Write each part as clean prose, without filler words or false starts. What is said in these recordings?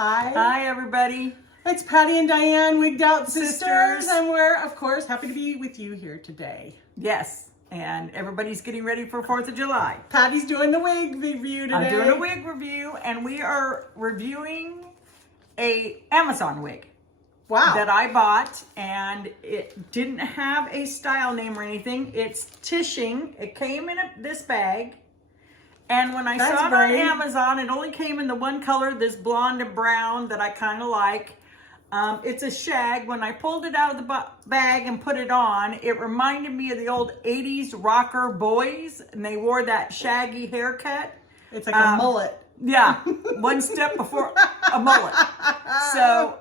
Hi. Hi, everybody. It's Patty and Diane, Wigged Out Sisters, Sisters. and we're, of course, happy to be with you here today. Yes, and everybody's getting ready for 4th of July. Patty's doing the wig review today. I'm doing a wig review, and we are reviewing a Amazon wig. Wow. That I bought, and it didn't have a style name or anything. It's tishing. It came in this bag. And when I saw it on Amazon, it only came in the one color, this blonde and brown that I kind of like. It's a shag. When I pulled it out of the bag and put it on, it reminded me of the old 80s rocker boys, and they wore that shaggy haircut. It's like a mullet. Yeah, one step before a mullet. So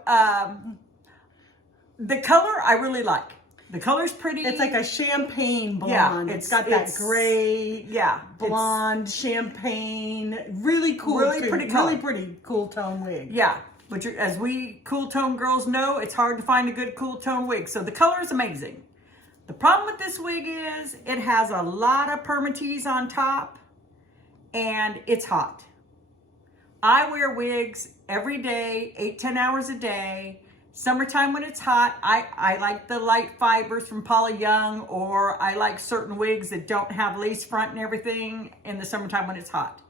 the color I really like. The color's pretty. It's like a champagne blonde. Yeah, it's got that gray, blonde champagne. Really cool. Really pretty color. Really pretty cool tone wig. Yeah, but as we cool tone girls know, it's hard to find a good cool tone wig. So the color is amazing. The problem with this wig is it has a lot of permatease on top, and it's hot. I wear wigs every day, 8-10 hours a day. Summertime when it's hot, I like the light fibers from Paula Young, or I like certain wigs that don't have lace front and everything in the summertime when it's hot.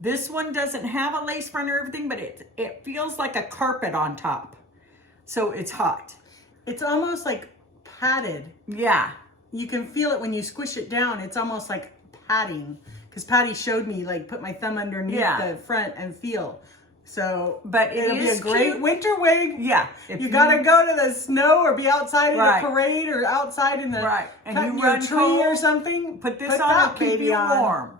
This one doesn't have a lace front or everything, but it feels like a carpet on top. So it's hot. It's almost like padded. Yeah. You can feel it when you squish it down. It's almost like padding. Because Patty showed me, like, put my thumb underneath the front and feel. So, but it'll be a great winter wig. Yeah. You gotta go to the snow or be outside in a parade or outside in the and you run tree cold, or something. Put this on and keep you warm.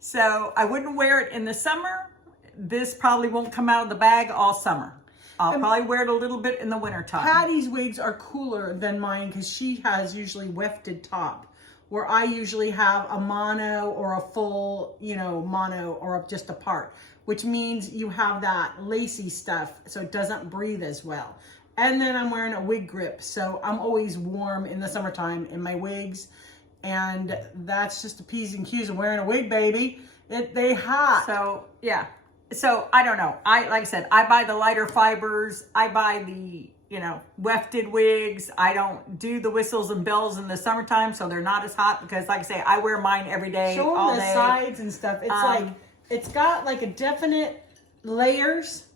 So I wouldn't wear it in the summer. This probably won't come out of the bag all summer. I'll probably wear it a little bit in the winter time. Patty's wigs are cooler than mine because she has usually wefted top, where I usually have a mono or a full, mono or just a part, which means you have that lacy stuff so it doesn't breathe as well. And then I'm wearing a wig grip, so I'm always warm in the summertime in my wigs. And that's just the P's and Q's of wearing a wig, baby. They hot. So, yeah. So, I don't know. Like I said, I buy the lighter fibers. I buy the, wefted wigs. I don't do the whistles and bells in the summertime, so they're not as hot because, like I say, I wear mine every day, Show all them the day. sides and stuff. It's it's got like a definite layers,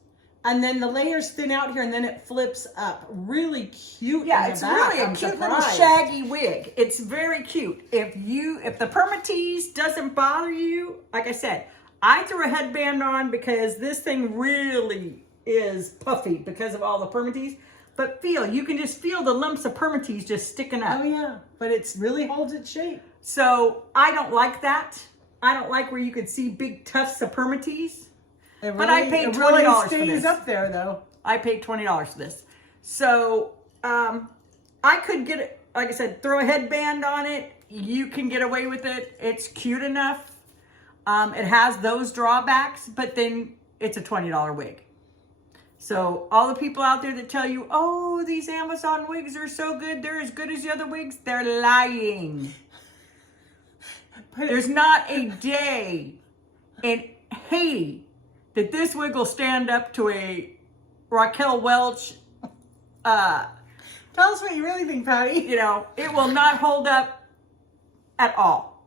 and then the layers thin out here, and then it flips up. Really cute. Yeah, it's really a cute little shaggy wig. It's very cute. If the permatease doesn't bother you, like I said, I threw a headband on because this thing really is puffy because of all the permatease. But you can just feel the lumps of permatease just sticking up. Oh yeah, but it really holds its shape. So I don't like that. I don't like where you could see big tufts of permatease. But I paid $20 for this. Up there though. I paid $20 for this. So I could get it, like I said, throw a headband on it. You can get away with it. It's cute enough. It has those drawbacks, but then it's a $20 wig. So all the people out there that tell you, oh, these Amazon wigs are so good, they're as good as the other wigs, they're lying. There's not a day in Haiti that this wig will stand up to a Raquel Welch. Tell us what you really think, Patty. It will not hold up at all.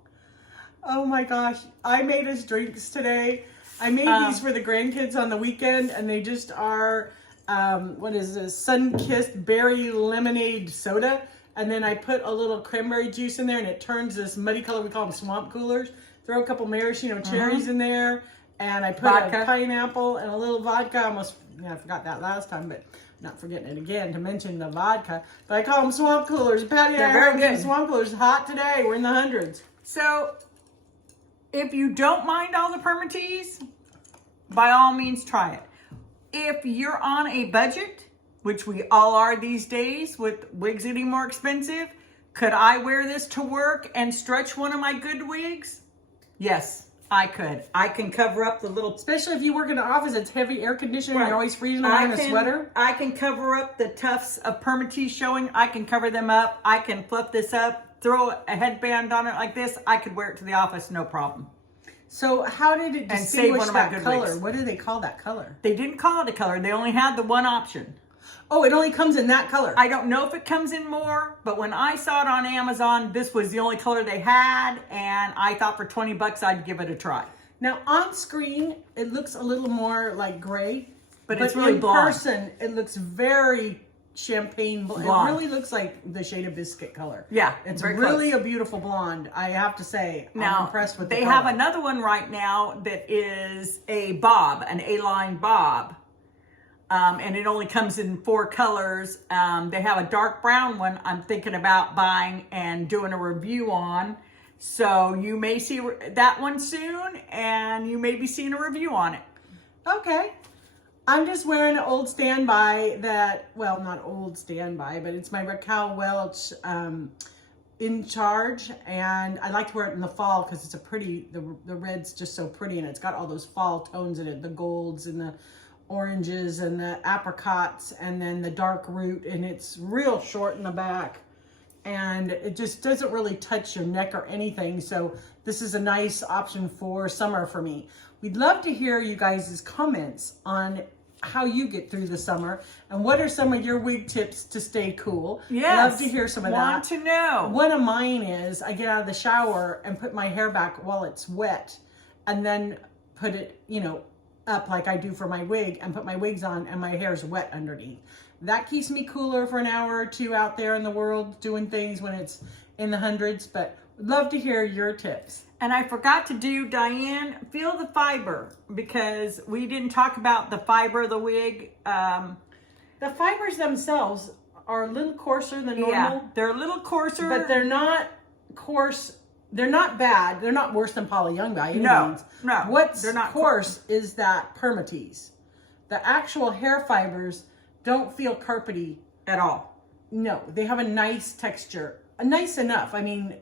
Oh my gosh. I made us drinks today. I made these for the grandkids on the weekend, and they just are, what is this? Sun-kissed berry lemonade soda. And then I put a little cranberry juice in there, and it turns this muddy color. We call them swamp coolers. Throw a couple maraschino cherries in there, and I put a pineapple and a little vodka. I forgot that last time, but I'm not forgetting it again to mention the vodka. But I call them swamp coolers. Patty, they're very good. Swamp coolers hot today. We're in the hundreds. So if you don't mind all the permatease, by all means try it. If you're on a budget, which we all are these days with wigs getting more expensive, could I wear this to work and stretch one of my good wigs? Yes, I could. I can cover up the little... Especially if you work in an office, it's heavy air conditioning, and you're always freezing around in a sweater. I can cover up the tufts of permatease showing. I can cover them up. I can fluff this up, throw a headband on it like this. I could wear it to the office, no problem. So how did it And save distinguish one of my that good color? wigs. What do they call that color? They didn't call it a color. They only had the one option. Oh, it only comes in that color. I don't know if it comes in more, but when I saw it on Amazon, this was the only color they had, and I thought for 20 bucks I'd give it a try. Now on screen, it looks a little more like gray, But it's really in blonde. person, it looks very champagne blonde. Blonde. It really looks like the shade of biscuit color. Yeah, it's very really close. a beautiful blonde. I have to say, Now, I'm impressed with. they the have color. another one right now that is a bob, an A-line bob. And it only comes in 4 colors. They have a dark brown one I'm thinking about buying and doing a review on. So you may see that one soon, and you may be seeing a review on it. Okay. I'm just wearing an old standby that, well, not old standby, but it's my Raquel Welch In Charge, and I like to wear it in the fall because it's a pretty, the red's just so pretty, and it's got all those fall tones in it, the golds and the oranges and the apricots and then the dark root, and it's real short in the back, and it just doesn't really touch your neck or anything. So this is a nice option for summer for me. We'd love to hear you guys' comments on how you get through the summer and what are some of your wig tips to stay cool. Yes. Love to hear some of Want that. to know. One of mine is I get out of the shower and put my hair back while it's wet, and then put it, you know, up like I do for my wig, and put my wigs on and my hair's wet underneath. That keeps me cooler for an hour or two out there in the world doing things when it's in the hundreds, but would love to hear your tips. And I forgot to do, Diane, feel the fiber, because we didn't talk about the fiber of the wig. The fibers themselves are a little coarser than normal. Yeah, they're a little coarser. But they're not coarse. They're not bad. They're not worse than Polly Young by any means. No, What's they're not coarse is that permatease. The actual hair fibers don't feel carpety at all. No, they have a nice texture. Nice enough. I mean,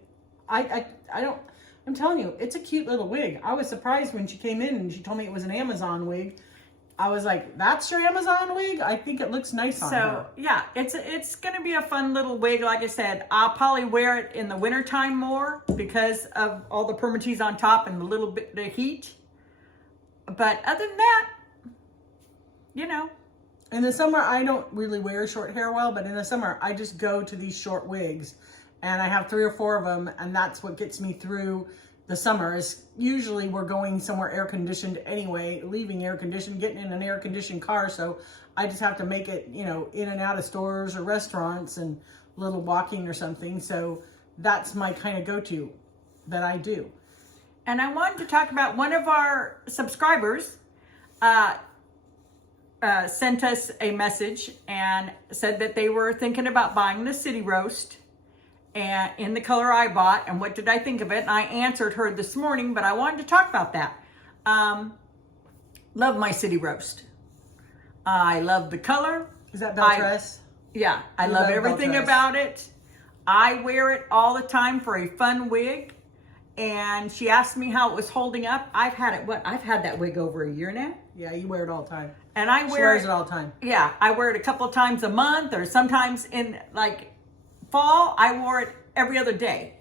I don't, I'm telling you, it's a cute little wig. I was surprised when she came in and she told me it was an Amazon wig. I was like, that's your Amazon wig? I think it looks nice on her. So, yeah, it's going to be a fun little wig. Like I said, I'll probably wear it in the wintertime more because of all the permatease on top and the little bit of heat. But other than that, you know. In the summer, I don't really wear short hair well, but in the summer, I just go to these short wigs. And I have 3 or 4 of them, and that's what gets me through the summer. Is usually we're going somewhere air conditioned anyway, leaving air conditioned, getting in an air conditioned car. So I just have to make it, you know, in and out of stores or restaurants and a little walking or something. So that's my kind of go-to that I do. And I wanted to talk about one of our subscribers sent us a message and said that they were thinking about buying the City Roast and in the color I bought, and what did I think of it? And I answered her this morning, but I wanted to talk about that. Love my City Roast. I love the color. Is that bell dress? Yeah, I You love love everything bell dress. about it. I wear it all the time for a fun wig. And she asked me how it was holding up. I've had that wig over a year now. Yeah, you wear it all the time. And I She wear wears it all the time. Yeah, I wear it a couple of times a month, or sometimes in like fall, I wore it every other day.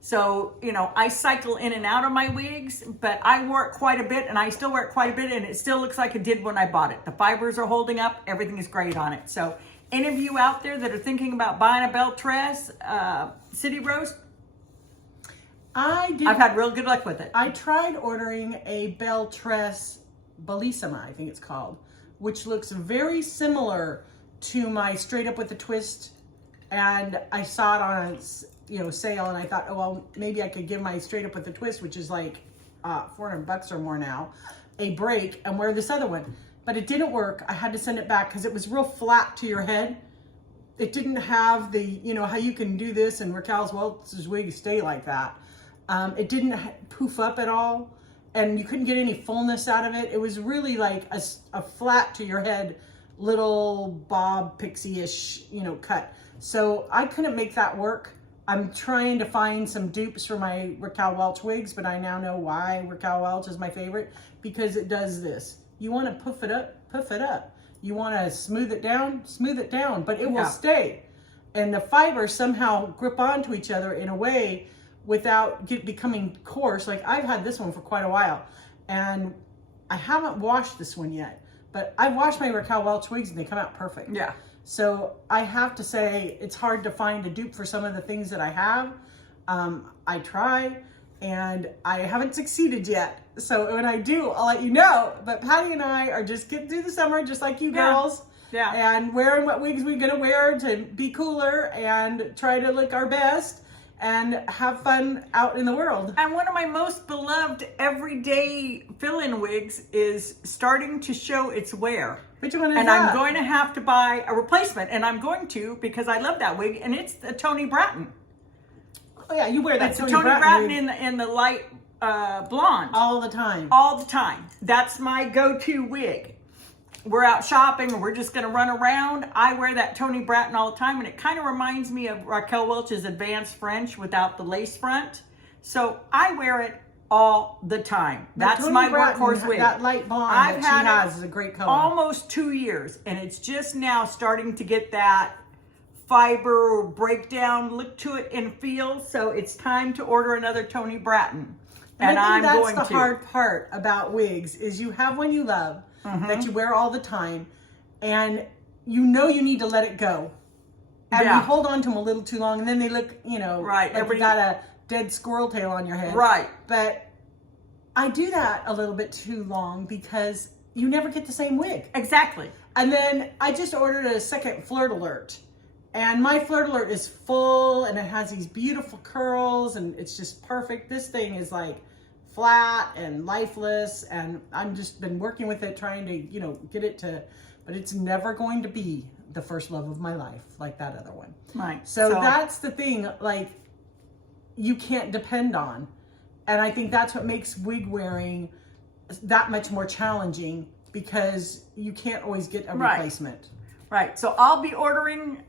So, you know, I cycle in and out of my wigs, but I wore it quite a bit, and I still wear it quite a bit, and it still looks like it did when I bought it. The fibers are holding up. Everything is great on it. So any of you out there that are thinking about buying a belt tress, City Roast, I've had real good luck with it. I tried ordering a bell tress Bellissima, I think it's called, which looks very similar to my straight up with a twist. And I saw it on a sale, and I thought, oh well, maybe I could give my straight up with a twist, which is like $400 or more now, a break and wear this other one. But it didn't work. I had to send it back because it was real flat to your head. It didn't have the, you know, how you can do this and Raquel Welch's wigs stay like that. It didn't poof up at all, and you couldn't get any fullness out of it. It was really like a flat to your head, little bob pixie-ish, you know, cut. So I couldn't make that work. I'm trying to find some dupes for my Raquel Welch wigs, but I now know why Raquel Welch is my favorite, because it does this. You want to puff it up. You want to smooth it down, but it will stay. And the fibers somehow grip onto each other in a way without becoming coarse. Like I've had this one for quite a while and I haven't washed this one yet, but I've washed my Raquel Welch wigs and they come out perfect. Yeah. So I have to say it's hard to find a dupe for some of the things that I have. I try and I haven't succeeded yet. So when I do, I'll let you know. But Patty and I are just getting through the summer just like you girls. Yeah. And wearing what wigs we're gonna wear to be cooler and try to look our best and have fun out in the world. And one of my most beloved everyday fill-in wigs is starting to show its wear. Which one is and that? I'm going to have to buy a replacement, and I'm going to because I love that wig, and it's the Tony Bratton. Oh yeah, you wear that It's the Tony Bratton in the light blonde. all the time. All the time. That's my go-to wig. We're out shopping or we're just going to run around. I wear that Tony Bratton all the time, and it kind of reminds me of Raquel Welch's Advanced French without the lace front. So I wear it all the time. That's Tony my Bratton, workhorse wig. That light blonde I've that had she has is a great color. almost 2 years, and it's just now starting to get that fiber breakdown look to it and feel. So it's time to order another Tony Bratton. And I I'm think going that's the hard part about wigs is you have one you love that you wear all the time, and you know you need to let it go. And Yeah. we hold on to them a little too long, and then they look, Right. like you got a dead squirrel tail on your head. Right. But I do that a little bit too long because you never get the same wig. Exactly. And then I just ordered a second Flirt Alert. And my Flirt Alert is full and it has these beautiful curls and it's just perfect. This thing is like flat and lifeless, and I've just been working with it trying to, get it to, but it's never going to be the first love of my life like that other one. Right. So that's the thing, like you can't depend on. And I think that's what makes wig wearing that much more challenging because you can't always get a replacement. Right. So I'll be ordering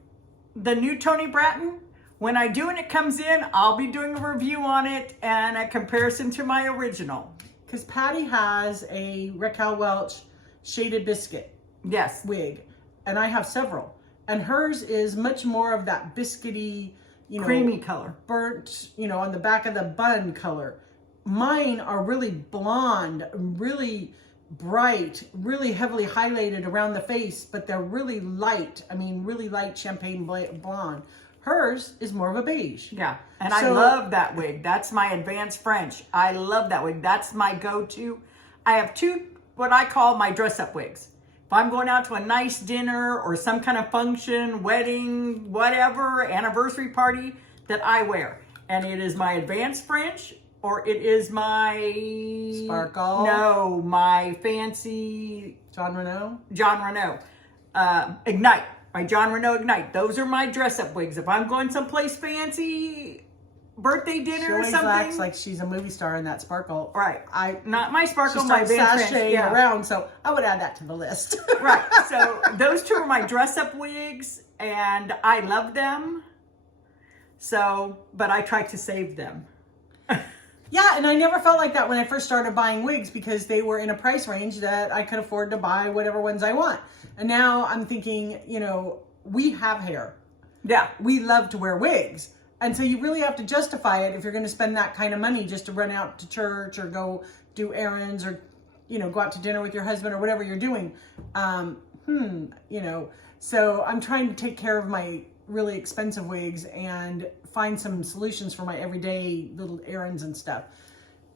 the new Tony Bratton. When I do and it comes in, I'll be doing a review on it and a comparison to my original. Because Patty has a Raquel Welch Shaded Biscuit Yes. wig, and I have several. And hers is much more of that biscuity, Creamy color. burnt, on the back of the bun color. Mine are really blonde, really bright, really heavily highlighted around the face, but they're really light. I mean, really light champagne blonde. Hers is more of a beige. Yeah. And I love that wig. That's my Advanced French. I love that wig. That's my go-to. I have two, what I call my dress-up wigs. If I'm going out to a nice dinner or some kind of function, wedding, whatever, anniversary party that I wear. And it is my Advanced French or it is my... Sparkle? No, my fancy... John Renault? John Renault. Ignite. My John Renault Ignite. Those are my dress-up wigs. If I'm going someplace fancy, birthday dinner or She something. always acts like she's a movie star in that sparkle. Right. I Not my sparkle, she my starts Advanced French. sashaying Yeah. around, so I would add that to the list. Right. So those two are my dress-up wigs, and I love them. So, but I try to save them. Yeah, and I never felt like that when I first started buying wigs because they were in a price range that I could afford to buy whatever ones I want. And now I'm thinking, we have hair. Yeah. We love to wear wigs. And so you really have to justify it if you're going to spend that kind of money just to run out to church or go do errands or, go out to dinner with your husband or whatever you're doing. So I'm trying to take care of my really expensive wigs and find some solutions for my everyday little errands and stuff.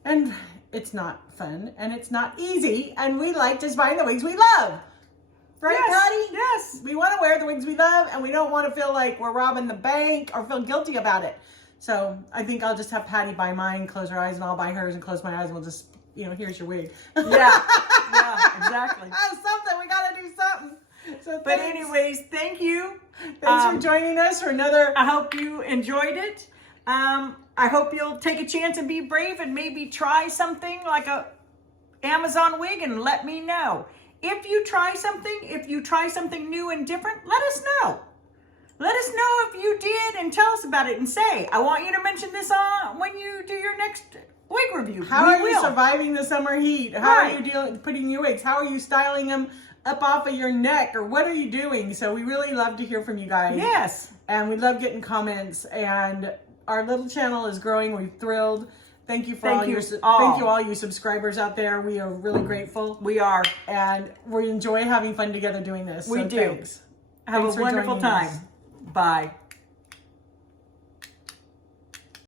And it's not fun and it's not easy. And we like just buying the wigs we love. Right, Yes, Patty? yes. We want to wear the wigs we love and we don't want to feel like we're robbing the bank or feel guilty about it. So I think I'll just have Patty buy mine, close her eyes, and I'll buy hers and close my eyes and we'll just, here's your wig. Yeah. Yeah, exactly. Something. We got to do something. So But thanks. anyways, thank you. Thanks for joining us for another. I hope you enjoyed it. I hope you'll take a chance and be brave and maybe try something like a Amazon wig and let me know. If you try something new and different, let us know. Let us know if you did and tell us about it and say, I want you to mention this on when you do your next wig review. How are you surviving the summer heat? How are Right. you putting your wigs? How are you styling them up off of your neck? Or what are you doing? So we really love to hear from you guys. Yes. And we love getting comments. And our little channel is growing. We're thrilled. Thank you for Thank all you your all. thank you all you subscribers out there. We are really grateful. We are. And we enjoy having fun together doing this. We so do. Thanks. Have Thanks a for wonderful joining time. us. Bye.